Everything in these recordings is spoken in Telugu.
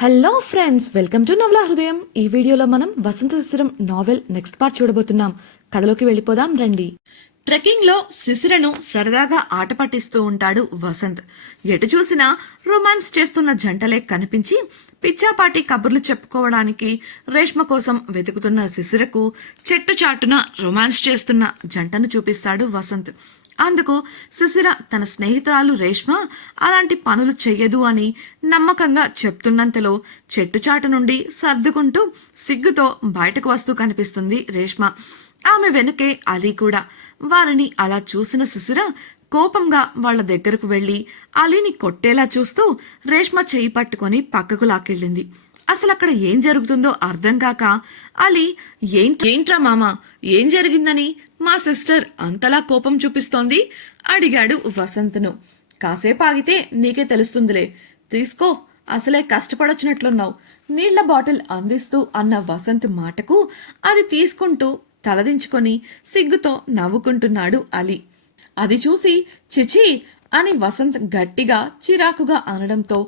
హలో ఫ్రెండ్స్ వెల్కమ్ టు నవల హృదయం ఈ వీడియోలో మనం Vasantha Sisiram novel next part చూడబోతున్నాం. కథలోకి వెళ్ళిపోదాం రండి. ట్రెక్కింగ్లో శిశిరను సరదాగా ఆట పట్టిస్తూ ఉంటాడు వసంత్. ఎటు చూసినా రొమాన్స్ చేస్తున్న జంటలే కనిపించి పిచ్చాపాటి కబుర్లు చెప్పుకోవడానికి రేష్మ కోసం వెతుకుతున్న శిశిరకు చెట్టు చాటున రొమాన్స్ చేస్తున్న జంటను చూపిస్తాడు వసంత్. అందుకు శిశిర తన స్నేహితురాలు రేష్మ అలాంటి పనులు చెయ్యదు అని నమ్మకంగా చెప్తున్నంతలో చెట్టుచాటు నుండి సర్దుకుంటూ సిగ్గుతో బయటకు వస్తూ కనిపిస్తుంది రేష్మ. ఆమె వెనుకే అలీ కూడా. వారిని అలా చూసిన శిశిర కోపంగా వాళ్ళ దగ్గరకు వెళ్ళి అలీని కొట్టేలా చూస్తూ రేష్మ చేయి పట్టుకొని పక్కకు లాకెళ్ళింది అసలు అక్కడ ఏం జరుగుతుందో అర్థం కాక అలీ ఏంట్రా మామ ఏం జరిగిందని? మా సిస్టర్ అంతలా కోపం చూపిస్తోంది అడిగాడు వసంత్ను. కాసేపు ఆగితే నీకే తెలుస్తుందిలే. తీసుకో అసలే కష్టపడొచ్చినట్లున్నావు. నీళ్ళ బాటిల్ అందిస్తూ అన్న వసంత్ మాటకు అది తీసుకుంటూ తలదించుకొని సిగ్గుతో నవ్వుకుంటున్నాడు అలీ. అది చూసి చిచి అని వసంత్ గట్టిగా చిరాకుగా అనడంతో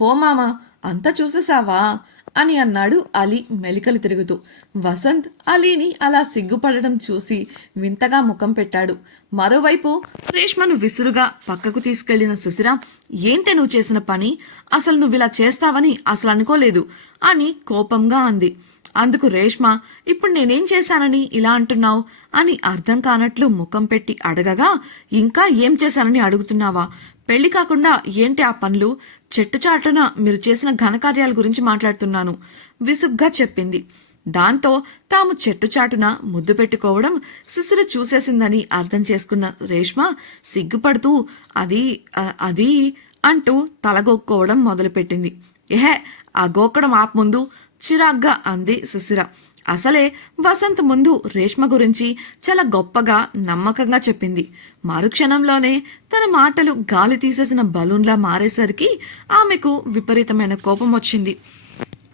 పోమామా అంతా చూసేసావా? అని అన్నాడు అలీ మెలికలు తిరుగుతూ. వసంత్ అలీని అలా సిగ్గుపడడం చూసి వింతగా ముఖం పెట్టాడు. మరోవైపు రేష్మను విసురుగా పక్కకు తీసుకెళ్ళిన శిశిర ఏంటే నువ్వు చేసిన పని? అసలు నువ్వు ఇలా చేస్తావని అసలు అనుకోలేదు అని కోపంగా అంది. అందుకు రేష్మ ఇప్పుడు నేనేం చేశానని ఇలా అంటున్నావు? అని అర్థం కానట్లు ముఖం పెట్టి అడగగా ఇంకా ఏం చేశానని అడుగుతున్నావా? పెళ్ళి కాకుండా ఏంటి ఆ పనులు? చెట్టు చాటున మీరు చేసిన ఘనకార్యాల గురించి మాట్లాడుతున్నాను. విసుగ్గా చెప్పింది. దాంతో తాము చెట్టు చాటున ముద్దు పెట్టుకోవడం శిశిర చూసేసిందని అర్థం చేసుకున్న రేష్మ సిగ్గుపడుతూ అది అది అంటూ తలగొక్కోవడం మొదలుపెట్టింది. ఎహే ఆ గోకడం ఆప్ ముందు చిరాగ్గా అంది శిశిర. అసలే వసంత్ ముందు రేష్మ గురించి చాలా గొప్పగా నమ్మకంగా చెప్పింది. మరుక్షణంలోనే తన మాటలు గాలి తీసేసిన బలూన్లా మారేసరికి ఆమెకు విపరీతమైన కోపం వచ్చింది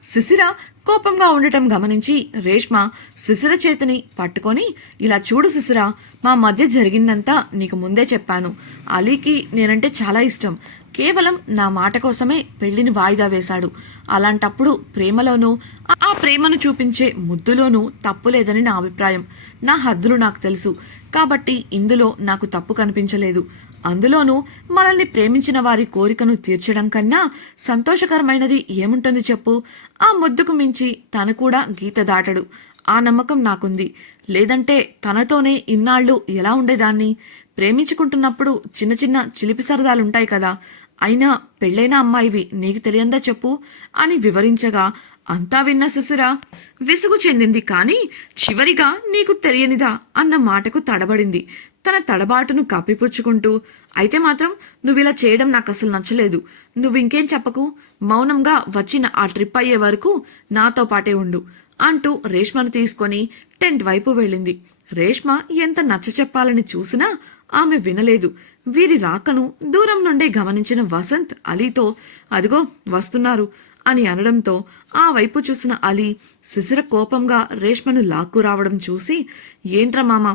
శిశిర కోపంగా ఉండటం గమనించి రేష్మ శిశిర చేతిని పట్టుకొని ఇలా చూడు శిశిర మా మధ్య జరిగిందంతా నీకు ముందే చెప్పాను. అలీకి నేనంటే చాలా ఇష్టం. కేవలం నా మాట కోసమే పెళ్ళిని వాయిదా వేశాడు. అలాంటప్పుడు ప్రేమలోనూ ఆ ప్రేమను చూపించే ముద్దులోనూ తప్పు లేదని నా అభిప్రాయం. నా హద్దులు నాకు తెలుసు. కాబట్టి ఇందులో నాకు తప్పు కనిపించలేదు. అందులోనూ మనల్ని ప్రేమించిన వారి కోరికను తీర్చడం కన్నా సంతోషకరమైనది ఏముంటుంది చెప్పు? ఆ ముద్దుకు మించి తను కూడా గీత దాటడు. ఆ నమ్మకం నాకుంది. లేదంటే తనతోనే ఇన్నాళ్ళు ఎలా ఉండేదాన్ని? ప్రేమించుకుంటున్నప్పుడు చిన్న చిన్న చిలిపి సరదాలుంటాయి కదా. అయినా పెళ్ళైన అమ్మాయివి నీకు తెలియందా చెప్పు? అని వివరించగా అంతా విన్న శిశిర విసుగు చెందింది కానీ చివరిగా నీకు తెలియనిదా? అన్న మాటకు తడబడింది. తన తడబాటును కప్పిపుచ్చుకుంటూ అయితే మాత్రం నువ్వు ఇలా చేయడం నాకు అసలు నచ్చలేదు. నువ్వు ఇంకేం చెప్పకు. మౌనంగా వచ్చిన ఆ ట్రిప్ అయ్యే వరకు నాతో పాటే ఉండు అంటూ రేష్మను తీసుకొని టెంట్ వైపు వెళ్ళింది. రేష్మ ఎంత నచ్చ చెప్పాలని చూసినా ఆమె వినలేదు. వీరి రాకను దూరం నుండే గమనించిన వసంత్ అలీతో అదిగో వస్తున్నారు అని అనడంతో ఆ వైపు చూసిన అలీ శిశిర కోపంగా రేష్మను లాక్కు రావడం చూసి ఏంట్రా మామ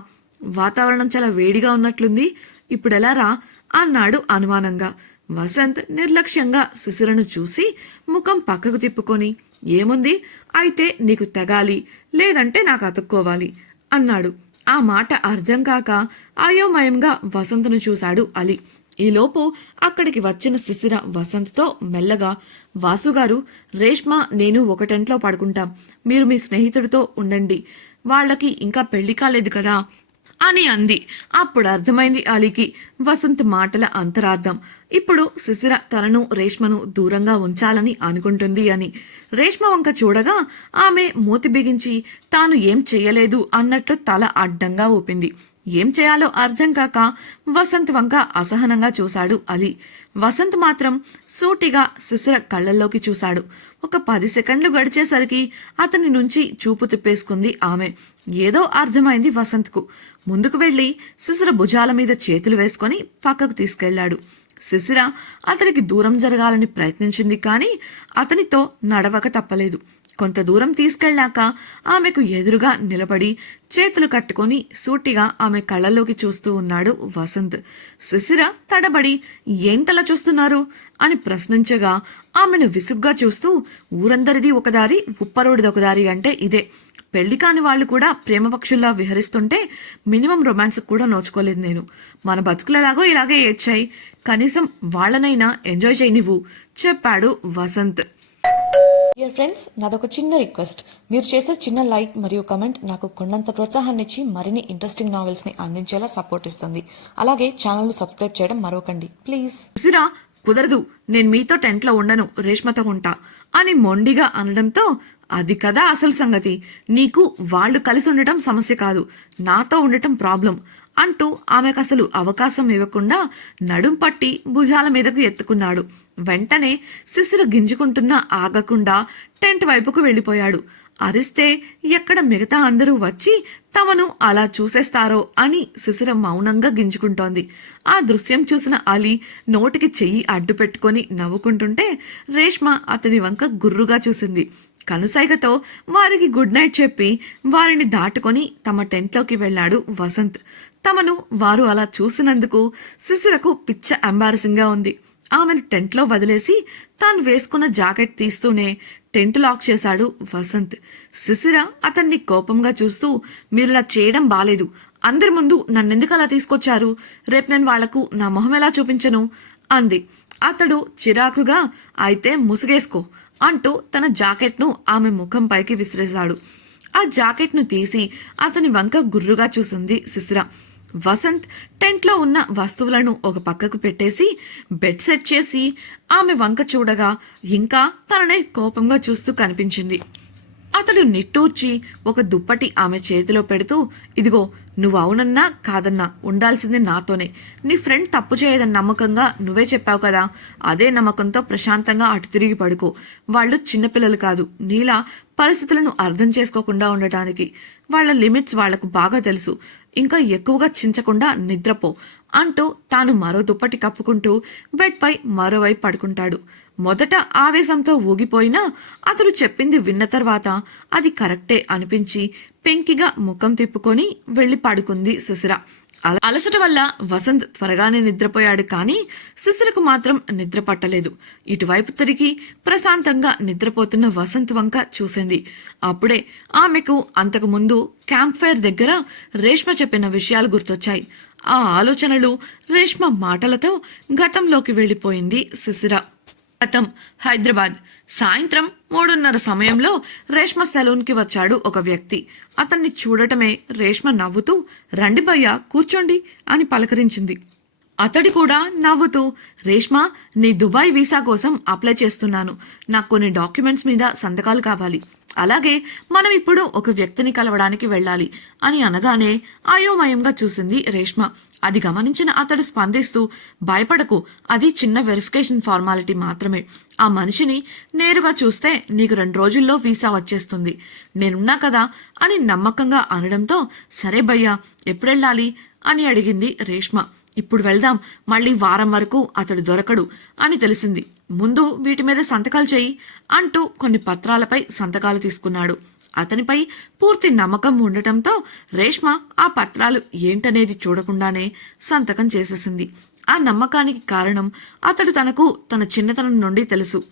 వాతావరణం చాలా వేడిగా ఉన్నట్లుంది. ఇప్పుడెలా రా అన్నాడు అనుమానంగా. వసంత్ నిర్లక్ష్యంగా శిశిరను చూసి ముఖం పక్కకు తిప్పుకొని ఏముంది? అయితే నీకు తెగాలి లేదంటే నాకు అతుక్కోవాలి అన్నాడు. ఆ మాట అర్థం కాక అయోమయంగా వసంతను చూశాడు అలి. ఈలోపు అక్కడికి వచ్చిన శిశిర వసంత్తో మెల్లగా వాసుగారు రేష్మ నేను ఒక టెంట్లో పడుకుంటాం. మీరు మీ స్నేహితుడితో ఉండండి. వాళ్ళకి ఇంకా పెళ్ళి కాలేదు కదా. అని అంది. అప్పుడు అర్థమైంది అలీకి. వసంత్ మాటల అంతరార్థం. ఇప్పుడు శిశిర తనను రేష్మను దూరంగా ఉంచాలని అనుకుంటుంది అని. రేష్మ వంక చూడగా ఆమె మూతి బిగించి తాను ఏం చేయలేదు అన్నట్లు తల అడ్డంగా ఊపింది. ఏం చేయాలో అర్థం కాక వసంత్ వంక అసహనంగా చూశాడు అలీ. వసంత్ మాత్రం సూటిగా శిశిర కళ్ళల్లోకి చూశాడు. ఒక పది సెకండ్లు గడిచేసరికి అతని నుంచి చూపు తిప్పేసుకుంది ఆమె. ఏదో అర్థమైంది వసంత్కు. ముందుకు వెళ్ళి శిశిర భుజాల మీద చేతులు వేసుకొని పక్కకు తీసుకెళ్ళాడు శిశిర అతనికి దూరం జరగాలని ప్రయత్నించింది కానీ అతనితో నడవక తప్పలేదు. కొంత దూరం తీసుకెళ్ళాక ఆమెకు ఎదురుగా నిలబడి చేతులు కట్టుకొని సూటిగా ఆమె కళ్ళలోకి చూస్తూ ఉన్నాడు వసంత్. శిశిర తడబడి ఏంటలా చూస్తున్నారు? అని ప్రశ్నించగా ఆమెను విసుగ్గా చూస్తూ ఊరందరిది ఒక దారి ఉప్పరోడిది ఒక దారి అంటే ఇదే. పెళ్ళి కాని వాళ్ళు కూడా ప్రేమపక్షుల్లా విహరిస్తుంటే మినిమం రొమాన్స్ కూడా నోచుకోలేదు నేను. మన బతుకులలాగో ఇలాగే ఏడ్చాయి. కనీసం వాళ్ళనైనా ఎంజాయ్ చేయనివ్వు చెప్పాడు వసంత్. డియర్ ఫ్రెండ్స్ నాదొక చిన్న రిక్వెస్ట్. మీరు చేసే చిన్న లైక్ మరియు కమెంట్ నాకు కొండంత ప్రోత్సాహాన్ని ఇచ్చి మరిన్ని ఇంట్రెస్టింగ్ నావెల్స్ని అందించేలా సపోర్ట్ ఇస్తుంది. అలాగే ఛానల్ సబ్స్క్రైబ్ చేయడం మరొకండి ప్లీజ్ సిరా కుదరదు. నేను మీతో టెంట్లో ఉండను. రేష్మతో ఉంటా. అని మొండిగా అనడంతో అది కదా అసలు సంగతి. నీకు వాళ్ళు కలిసి ఉండటం సమస్య కాదు. నాతో ఉండటం ప్రాబ్లం అంటూ ఆమెకు అసలు అవకాశం ఇవ్వకుండా నడుం పట్టి భుజాల మీదకు ఎత్తుకున్నాడు. వెంటనే శిశిర గింజుకుంటున్నా ఆగకుండా టెంట్ వైపుకు వెళ్ళిపోయాడు. అరిస్తే ఎక్కడ మిగతా అందరూ వచ్చి తమను అలా చూసేస్తారో అని శిశిర మౌనంగా గింజుకుంటోంది. ఆ దృశ్యం చూసిన అలీ నోటికి చెయ్యి అడ్డు పెట్టుకొని నవ్వుకుంటుంటే రేష్మ అతని వంక గుర్రుగా చూసింది. కనుసైగతో వారికి గుడ్ నైట్ చెప్పి వారిని దాటుకొని తమ టెంట్లోకి వెళ్ళాడు వసంత్. తమను వారు అలా చూసినందుకు శిశిరకు పిచ్చ ఎంబారసింగ్గా ఉంది. ఆమెను టెంట్లో వదిలేసి తాను వేసుకున్న జాకెట్ తీస్తూనే టెంట్ లాక్ చేశాడు వసంత్. శిశిర అతన్ని కోపంగా చూస్తూ మీరిలా చేయడం బాలేదు. అందరి ముందు నన్నెందుకు అలా తీసుకొచ్చారు? రేపు నేను వాళ్ళకు నా మొహం ఎలా చూపించను? అంది. అతడు చిరాకుగా అయితే ముసుగేసుకో. అంటూ తన జాకెట్ను ఆమె ముఖం పైకి విసిరేశాడు. ఆ జాకెట్ను తీసి అతని వంక గుర్రుగా చూసింది శిశిర వసంత్ టెంట్లో ఉన్న వస్తువులను ఒక పక్కకు పెట్టేసి బెడ్ సెట్ చేసి ఆమె వంక చూడగా ఇంకా తననే కోపంగా చూస్తూ కనిపించింది. అతడు నిట్టూర్చి ఒక దుప్పటి ఆమె చేతిలో పెడుతూ ఇదిగో నువ్వు అవునన్నా కాదన్నా ఉండాల్సింది నాతోనే. నీ ఫ్రెండ్ తప్పు చేయదని నమ్మకంగా నువ్వే చెప్పావు కదా. అదే నమ్మకంతో ప్రశాంతంగా అటు తిరిగి పడుకో. వాళ్ళు చిన్నపిల్లలు కాదు. నీలా పరిస్థితులను అర్థం చేసుకోకుండా ఉండటానికి. వాళ్ళ లిమిట్స్ వాళ్ళకు బాగా తెలుసు. ఇంకా ఎక్కువగా చించకుండా నిద్రపో అంటూ తాను మరో దుప్పటి కప్పుకుంటూ బెడ్పై మరోవైపు పడుకుంటాడు. మొదట ఆవేశంతో ఊగిపోయినా అతడు చెప్పింది విన్న తర్వాత అది కరెక్టే అనిపించి పెంకిగా ముఖం తిప్పుకొని వెళ్ళి పడుకుంది సుసిర అలసట వల్ల వసంత్ త్వరగానే నిద్రపోయాడు కానీ శిశిరకు మాత్రం నిద్ర పట్టలేదు. ఇటువైపు తిరిగి ప్రశాంతంగా నిద్రపోతున్న వసంత్ వంక చూసింది. అప్పుడే ఆమెకు అంతకు ముందు క్యాంప్ ఫైర్ దగ్గర రేష్మ చెప్పిన విషయాలు గుర్తొచ్చాయి. ఆ ఆలోచనలు రేష్మ మాటలతో గతంలోకి వెళ్ళిపోయింది శిశిర గతం హైదరాబాద్. సాయంత్రం మూడున్నర సమయంలో రేష్మ సెలూన్కి వచ్చాడు ఒక వ్యక్తి. అతన్ని చూడటమే రేష్మ నవ్వుతూ రండి భయ్య కూర్చోండి అని పలకరించింది. అతడి కూడా నవ్వుతూ రేష్మా నీ దుబాయ్ వీసా కోసం అప్లై చేస్తున్నాను. నాకు కొన్ని డాక్యుమెంట్స్ మీద సంతకాలు కావాలి. అలాగే మనం ఇప్పుడు ఒక వ్యక్తిని కలవడానికి వెళ్ళాలి అని అనగానే అయోమయంగా చూసింది రేష్మ. అది గమనించిన అతడు స్పందిస్తూ భయపడకు అది చిన్న వెరిఫికేషన్ ఫార్మాలిటీ మాత్రమే. ఆ మనిషిని నేరుగా చూస్తే నీకు రెండు రోజుల్లో వీసా వచ్చేస్తుంది. నేనున్నా కదా అని నమ్మకంగా అనడంతో సరే భయ్యా ఎప్పుడెళ్ళాలి? అని అడిగింది రేష్మ. ఇప్పుడు వెళ్దాం. మళ్ళీ వారం వరకు అతడు దొరకడు అని తెలిసింది. ముందు వీటి మీద సంతకాలు చేయి అంటూ కొన్ని పత్రాలపై సంతకాలు తీసుకున్నాడు. అతనిపై పూర్తి నమ్మకం ఉండటంతో రేష్మ ఆ పత్రాలు ఏంటనేది చూడకుండానే సంతకం చేసేసింది. ఆ నమ్మకానికి కారణం అతడు తనకు తన చిన్నతనం నుండి తెలుసు.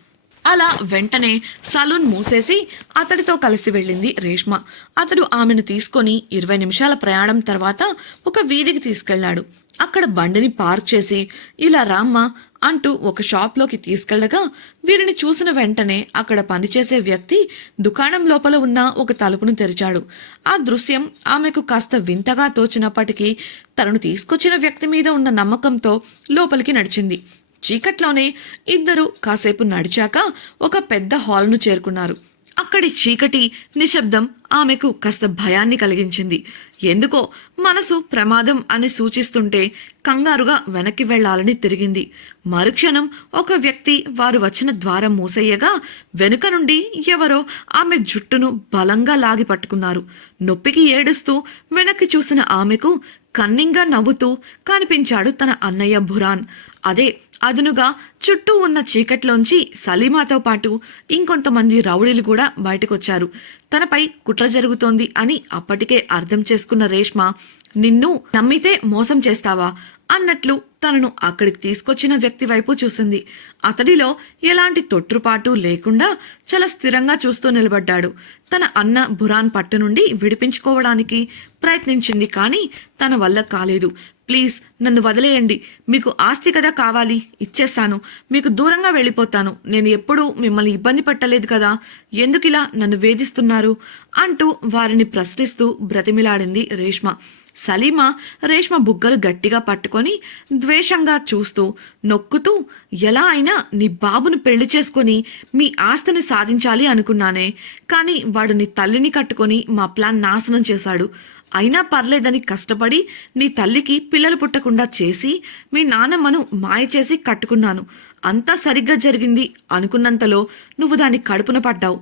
అలా వెంటనే సలూన్ మూసేసి అతడితో కలిసి వెళ్ళింది రేష్మ. అతడు ఆమెను తీసుకొని ఇరవై నిమిషాల ప్రయాణం తర్వాత ఒక వీధికి తీసుకెళ్ళాడు. అక్కడ బండిని పార్క్ చేసి ఇలా రామ్మా అంటూ ఒక షాప్లోకి తీసుకెళ్ళగా వీరిని చూసిన వెంటనే అక్కడ పనిచేసే వ్యక్తి దుకాణం లోపల ఉన్న ఒక తలుపును తెరిచాడు. ఆ దృశ్యం ఆమెకు కాస్త వింతగా తోచినప్పటికీ తనను తీసుకొచ్చిన వ్యక్తి మీద ఉన్న నమ్మకంతో లోపలికి నడిచింది. చీకట్లోనే ఇద్దరు కాసేపు నడిచాక ఒక పెద్ద హాల్ను చేరుకున్నారు. అక్కడి చీకటి నిశ్శబ్దం ఆమెకు కాస్త భయాన్ని కలిగించింది. ఎందుకో మనసు ప్రమాదం అని సూచిస్తుంటే కంగారుగా వెనక్కి వెళ్ళాలని తిరిగింది. మరుక్షణం ఒక వ్యక్తి వారు వచ్చిన ద్వారం మూసయ్యగా వెనుక నుండి ఎవరో ఆమె జుట్టును బలంగా లాగి పట్టుకున్నారు. నొప్పికి ఏడుస్తూ వెనక్కి చూసిన ఆమెకు కన్నింగా నవ్వుతూ కనిపించాడు తన అన్నయ్య బురాన్. అదే అదునుగా చుట్టూ ఉన్న చీకట్లోంచి సలీమాతో పాటు ఇంకొంతమంది రౌడీలు కూడా బయటకొచ్చారు. తనపై కుట్ర జరుగుతోంది అని అప్పటికే అర్థం చేసుకున్న రేష్మ నిన్ను నమ్మితే మోసం చేస్తావా? అన్నట్లు తనను అక్కడికి తీసుకొచ్చిన వ్యక్తి వైపు చూసింది. అతడిలో ఎలాంటి తొట్టుపాటు లేకుండా చాలా స్థిరంగా చూస్తూ నిలబడ్డాడు. తన అన్న బురాన్ పట్టు నుండి విడిపించుకోవడానికి ప్రయత్నించింది కానీ తన వల్ల కాలేదు. ప్లీజ్ నన్ను వదిలేయండి. మీకు ఆస్తి కదా కావాలి. ఇచ్చేస్తాను. మీకు దూరంగా వెళ్ళిపోతాను. నేను ఎప్పుడూ మిమ్మల్ని ఇబ్బంది పెట్టలేదు కదా. ఎందుకిలా నన్ను వేధిస్తున్నారు? అంటూ వారిని ప్రశ్నిస్తూ బ్రతిమిలాడింది రేష్మ. సలీమా రేష్మ బుగ్గలు గట్టిగా పట్టుకొని ద్వేషంగా చూస్తూ నొక్కుతూ ఎలా అయినా నీ బాబును పెళ్ళి చేసుకొని మీ ఆస్తిని సాధించాలి అనుకున్నానే కానీ వాడు నీ తల్లిని కట్టుకొని మా ప్లాన్ నాశనం చేశాడు. అయినా పర్లేదని కష్టపడి నీ తల్లికి పిల్లలు పుట్టకుండా చేసి మీ నాన్నమ్మను మాయ చేసి కట్టుకున్నాను. అంతా సరిగ్గా జరిగింది అనుకున్నంతలో నువ్వు దాని కడుపున పడ్డావు.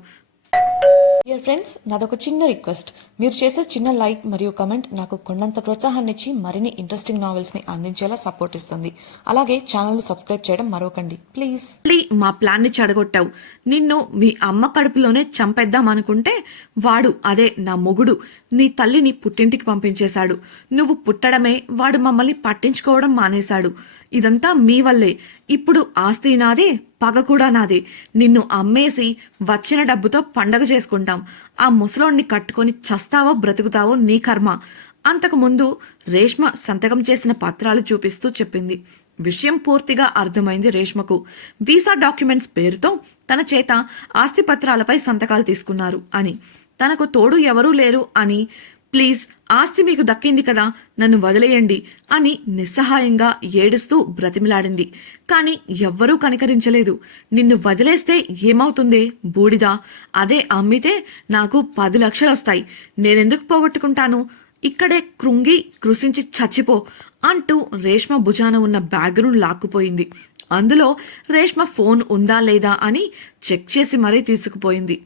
డియర్ ఫ్రెండ్స్ నాదొక చిన్న రిక్వెస్ట్. మీరు చేసే చిన్న లైక్ మరియు కమెంట్ నాకు కొండంత ప్రోత్సాహాన్ని ఇచ్చి మరిన్ని ఇంట్రెస్టింగ్ నావెల్స్ని అందించేలా సపోర్ట్ ఇస్తుంది. అలాగే ఛానల్ సబ్స్క్రైబ్ చేయడం మరొకండి. ప్లీజ్. ప్లీజ్ మా ప్లాన్ని చెడగొట్టావు. నిన్ను మీ అమ్మ కడుపులోనే చంపేద్దాం అనుకుంటే వాడు అదే నా మొగుడు. నీ తల్లిని పుట్టింటికి పంపించేశాడు. నువ్వు పుట్టడమే వాడు మమ్మల్ని పట్టించుకోవడం మానేశాడు. ఇదంతా మీ వల్లే. ఇప్పుడు ఆస్తి నాదే పగ కూడా నాదే. నిన్ను అమ్మేసి వచ్చిన డబ్బుతో పండగ చేసుకుంటాం. ఆ ముసలోణ్ణి కట్టుకొని చస్తావో బ్రతుకుతావో నీ కర్మ. అంతకుముందు రేష్మ సంతకం చేసిన పత్రాలు చూపిస్తూ చెప్పింది. విషయం పూర్తిగా అర్థమైంది రేష్మకు. వీసా డాక్యుమెంట్స్ పేరుతో తన చేత ఆస్తి పత్రాలపై సంతకాలు తీసుకున్నారు అని. తనకు తోడు ఎవరూ లేరు అని ప్లీజ్ ఆస్తి మీకు దక్కింది కదా నన్ను వదిలేయండి అని నిస్సహాయంగా ఏడుస్తూ బ్రతిమిలాడింది. కాని ఎవ్వరూ కనికరించలేదు. నిన్ను వదిలేస్తే ఏమవుతుందే బూడిదా? అదే అమ్మితే నాకు పది లక్షలొస్తాయి నేనెందుకు పోగొట్టుకుంటాను? ఇక్కడే కృంగి కృషించి చచ్చిపో అంటూ రేష్మ భుజాన ఉన్న బ్యాగును లాక్కుపోయింది. అందులో రేష్మ ఫోన్ ఉందా లేదా అని చెక్ చేసి మరీ తీసుకుపోయింది.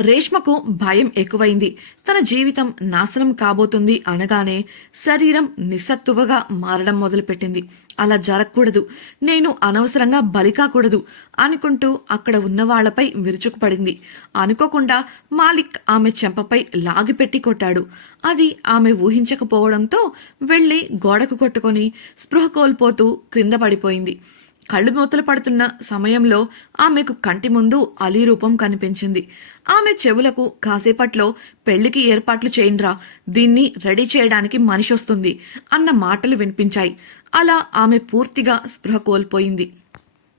రేష్మకు భయం ఎక్కువైంది. తన జీవితం నాశనం కాబోతుంది అనగానే శరీరం నిస్సత్తువగా మారడం మొదలుపెట్టింది. అలా జరగకూడదు. నేను అనవసరంగా బలికాకూడదు అనుకుంటూ అక్కడ ఉన్న వాళ్ళపై విరుచుకుపడింది. అనుకోకుండా మాలిక్ ఆమె చెంపపై లాగిపెట్టి కొట్టాడు. అది ఆమె ఊహించకపోవడంతో వెళ్ళి గోడకు కొట్టుకొని స్పృహ కోల్పోతూ క్రింద పడిపోయింది. కళ్ళు మూతలు పడుతున్న సమయంలో ఆమెకు కంటి ముందు అలీ రూపం కనిపించింది. ఆమె చెవులకు కాసేపట్లో పెళ్ళికి ఏర్పాట్లు చేయండ్రా దీన్ని రెడీ చేయడానికి మనిషి వస్తుంది అన్న మాటలు వినిపించాయి. అలా ఆమె పూర్తిగా స్పృహ కోల్పోయింది.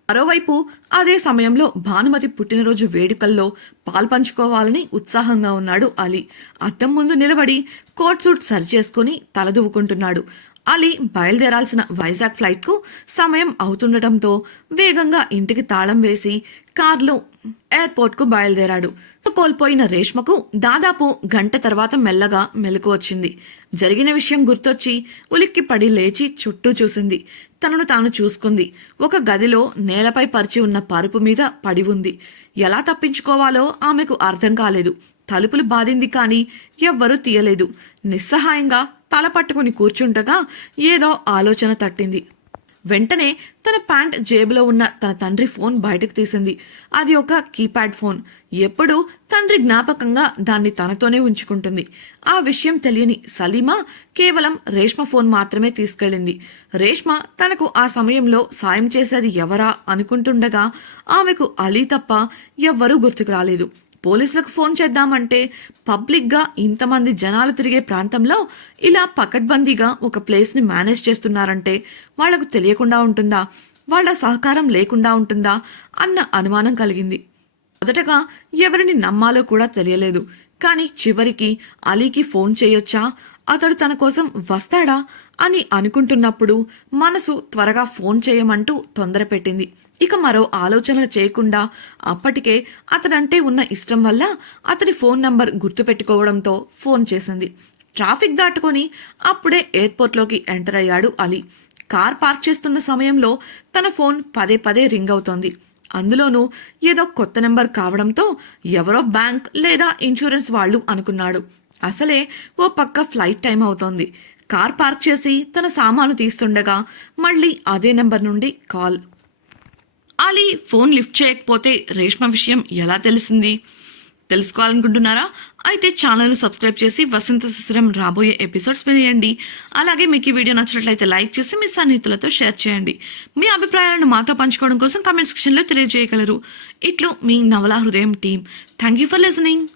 మరోవైపు అదే సమయంలో భానుమతి పుట్టినరోజు వేడుకల్లో పాల్పంచుకోవాలని ఉత్సాహంగా ఉన్నాడు అలీ. అద్దం ముందు నిలబడి కోట్ సూట్ సరిచేసుకుని తలదువ్వుకుంటున్నాడు అలీ బయలుదేరాల్సిన వైజాగ్ ఫ్లైట్కు సమయం అవుతుండటంతో వేగంగా ఇంటికి తాళం వేసి కార్లో ఎయిర్పోర్ట్కు బయలుదేరాడు. కోల్పోయిన రేష్మకు దాదాపు గంట తర్వాత మెల్లగా మెలకు వచ్చింది. జరిగిన విషయం గుర్తొచ్చి ఉలిక్కి పడి లేచి చుట్టూ చూసింది. తనను తాను చూసుకుంది. ఒక గదిలో నేలపై పరిచి ఉన్న పరుపు మీద పడి ఉంది. ఎలా తప్పించుకోవాలో ఆమెకు అర్థం కాలేదు. తలుపులు బాధింది కానీ ఎవ్వరూ తీయలేదు. నిస్సహాయంగా తల పట్టుకుని కూర్చుంటగా ఏదో ఆలోచన తట్టింది. వెంటనే తన ప్యాంట్ జేబులో ఉన్న తన తండ్రి ఫోన్ బయటకు తీసింది. అది ఒక కీప్యాడ్ ఫోన్. ఎప్పుడూ తండ్రి జ్ఞాపకంగా దాన్ని తనతోనే ఉంచుకుంటుంది. ఆ విషయం తెలియని సలీమా కేవలం రేష్మ ఫోన్ మాత్రమే తీసుకెళ్ళింది. రేష్మ తనకు ఆ సమయంలో సాయం చేసేది ఎవరా అనుకుంటుండగా ఆమెకు అలీ తప్ప ఎవ్వరూ గుర్తుకు రాలేదు. పోలీసులకు ఫోన్ చేద్దామంటే పబ్లిక్గా ఇంతమంది జనాలు తిరిగే ప్రాంతంలో ఇలా పకడ్బందీగా ఒక ప్లేస్ని మేనేజ్ చేస్తున్నారంటే వాళ్ళకు తెలియకుండా ఉంటుందా? వాళ్ళ సహకారం లేకుండా ఉంటుందా? అన్న అనుమానం కలిగింది. మొదటగా ఎవరిని నమ్మాలో కూడా తెలియలేదు. కానీ చివరికి అలీకి ఫోన్ చేయొచ్చా? అతడు తన కోసం వస్తాడా? అని అనుకుంటున్నప్పుడు మనసు త్వరగా ఫోన్ చేయమంటూ తొందర పెట్టింది. ఇక మరో ఆలోచనలు చేయకుండా అప్పటికే అతడంటే ఉన్న ఇష్టం వల్ల అతడి ఫోన్ నంబర్ గుర్తుపెట్టుకోవడంతో ఫోన్ చేసింది. ట్రాఫిక్ దాటుకొని అప్పుడే ఎయిర్పోర్ట్లోకి ఎంటర్ అయ్యాడు అలీ. కార్ పార్క్ చేస్తున్న సమయంలో తన ఫోన్ పదే పదే రింగ్ అవుతోంది. అందులోనూ ఏదో కొత్త నెంబర్ కావడంతో ఎవరో బ్యాంక్ లేదా ఇన్సూరెన్స్ వాళ్ళు అనుకున్నాడు. అసలే ఓ పక్క ఫ్లైట్ టైం అవుతోంది. కార్ పార్క్ చేసి తన సామాను తీస్తుండగా మళ్ళీ అదే నెంబర్ నుండి కాల్. అలీ ఫోన్ లిఫ్ట్ చేయకపోతే రేష్మ విషయం ఎలా తెలిసింది? తెలుసుకోవాలనుకుంటున్నారా? అయితే ఛానల్ సబ్స్క్రైబ్ చేసి వసంత శిశిరం రాబోయే ఎపిసోడ్స్ వినేయండి. అలాగే మీకు ఈ వీడియో నచ్చినట్లయితే లైక్ చేసి మీ సన్నిహితులతో షేర్ చేయండి. మీ అభిప్రాయాలను మాతో పంచుకోవడం కోసం కమెంట్ సెక్షన్లో తెలియజేయగలరు. ఇట్లు మీ Navala Hrudayam team thank you for listening